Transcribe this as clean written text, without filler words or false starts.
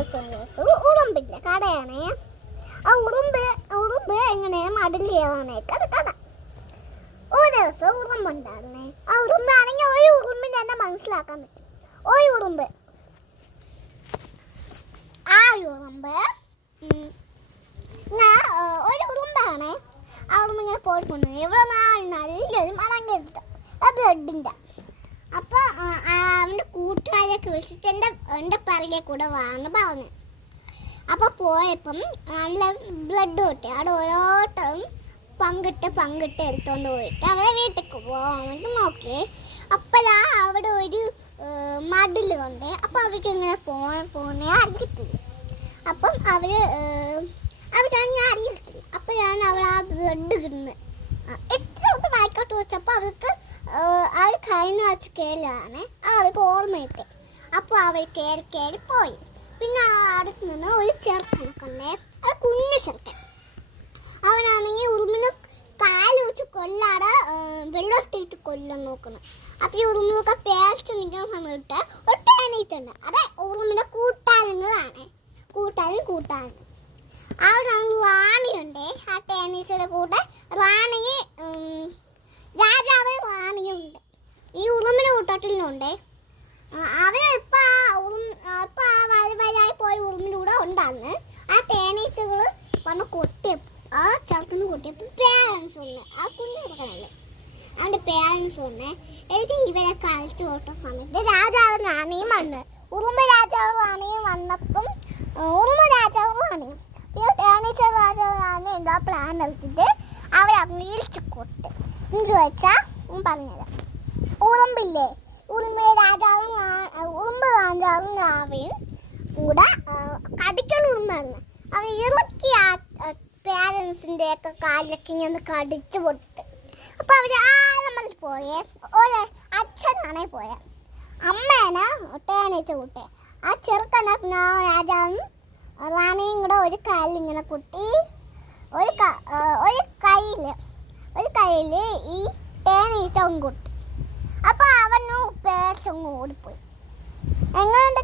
ദിവസം ഉറുമ്പിന്റെ കടയാണേ. ആ ഉറുമ്പ് എങ്ങനെ മതിൽ കയറാനേക്ക് അത് കട. ഒരു ദിവസം ഉറുമ്പുണ്ടായിരുന്നേ. ആ ഉറുമ്പാണെങ്കിൽ ഒരു ഉറുമ്പിനെ തന്നെ മനസ്സിലാക്കാൻ പറ്റും. ഒരു ഉറുമ്പ് ഒരു ഉറുമ്പാണേ. ആ ഉറുമ്പ് ഇങ്ങനെ പോയിട്ടുണ്ട്. ഇവിടെ നല്ലൊരു മലങ്കരുത്ത ബ്ലഡിൻ്റെ. അപ്പോൾ അവൻ്റെ കൂട്ടുകാരെയൊക്കെ വിളിച്ചിട്ട് എൻ്റെ പിറകെ കൂടെ വാന്ന് പറഞ്ഞു. അപ്പോൾ പോയപ്പം നല്ല ബ്ലഡ് കിട്ടി. അവിടെ ഓരോരുത്തരും പങ്കിട്ട് എടുത്തോണ്ട് പോയിട്ട് അവരെ വീട്ടിലേക്ക് പോകാൻ നോക്കി. അപ്പോഴാ അവിടെ ഒരു മതിലുണ്ട്. അപ്പോൾ അവർക്ക് ഇങ്ങനെ പോണേ അറിയത്തില്ല. അപ്പം അവരങ്ങനെ അറിയത്തില്ല. അപ്പോഴാണ് അവർ ആ ബ്ലഡ് കിട്ടുന്നത്. എത്ര തൊട്ട് വായിക്കോട്ട് വെച്ചപ്പോൾ അവർക്ക് അവർ കഴിഞ്ഞ വെച്ച് കയറിയാണ് അവർക്ക് ഓർമ്മയിട്ട്. അപ്പോൾ അവർ കയറി പോയി. പിന്നെ അടുത്ത് നിന്ന് ഒരു ചെറുക്കനൊക്കെ ഉണ്ടേ. അത് കുഞ്ഞു ചെറുക്കൻ. അവനാണെങ്കിൽ ഉറുമ്പിന് കാല് വെച്ച് കൊല്ലാതെ വെള്ളത്തിട്ട് കൊല്ലാൻ നോക്കണം. അപ്പോൾ ഈ ഉറുമ്പിനൊക്കെ പേടിച്ച് നിൽക്കുന്ന സമയത്ത് ഒറ്റ എണീറ്റുണ്ട്. അത് ഉറുമ്പിൻ്റെ കൂട്ടാനുങ്ങളാണ്. കൂട്ടാനും അവിടെ റാണിയുണ്ട്. ആ തേനീച്ചയുടെ കൂടെ രാജാവ് റാണിയുണ്ട്. ഈ ഉറുമ്പിൻ്റെ കൂട്ടത്തിലുണ്ട്. അവരിപ്പോൾ ആ വലുവലായി പോയ ഉറുമ്പിൻ്റെ കൂടെ ഉണ്ടാകുന്നു. ആ തേനീച്ചകൾ വന്ന് കൊട്ടിയപ്പോൾ ആ ചെറുക്കിന് കൊട്ടിയപ്പോൾ പേരൻസ് ഉണ്ട്. ആ കുഞ്ഞു കൊടുക്കണല്ലേ അവൻ്റെ പേരൻസ് ഉണ്ട്. എന്നിട്ട് ഇവരെ കളിച്ചു കൊട്ട സമയത്ത് രാജാവ് റാണിയും വന്നു. ഉറുമ്പ് രാജാവ് റാണിയും വന്നപ്പം ഉറുമ്പ് രാജാവ് റാണിയും പിന്നെ തേനീച്ച രാജാവ് റാണി എന്താ പ്ലാൻ എടുത്തിട്ട് അവരങ്ങനെ ഇരിച്ചു കൊട്ട്. എന്ത് വെച്ചാൽ പറഞ്ഞത് ഉറുമ്പില്ലേ, ഉറുമ്പ് രാജാവും രാവിയും കൂടെ കടിക്കണ ഉറുമ്പാണ്. അവൻ ഇറക്കി ആ പേരൻസിൻ്റെ ഒക്കെ കാലിലൊക്കെ ഇങ്ങനെ കടിച്ചു പൊട്ട്. അപ്പോൾ അവർ നമ്മൾ പോയേ ഒരു അച്ഛനാണേ പോയെ. അമ്മേനെ തേനീച്ച കൂട്ടെ. ആ ചെറുക്കനെ പിന്നെ രാജാവും റാണിയും കൂടെ ഒരു കാലിലിങ്ങനെ കുട്ടി ഒരു കയ്യിൽ ഈ തേനീച്ച കുട്ടി. അപ്പോൾ അവന് പേച്ചങ്ങ് ഓടിപ്പോയി. എങ്ങനെയുണ്ട്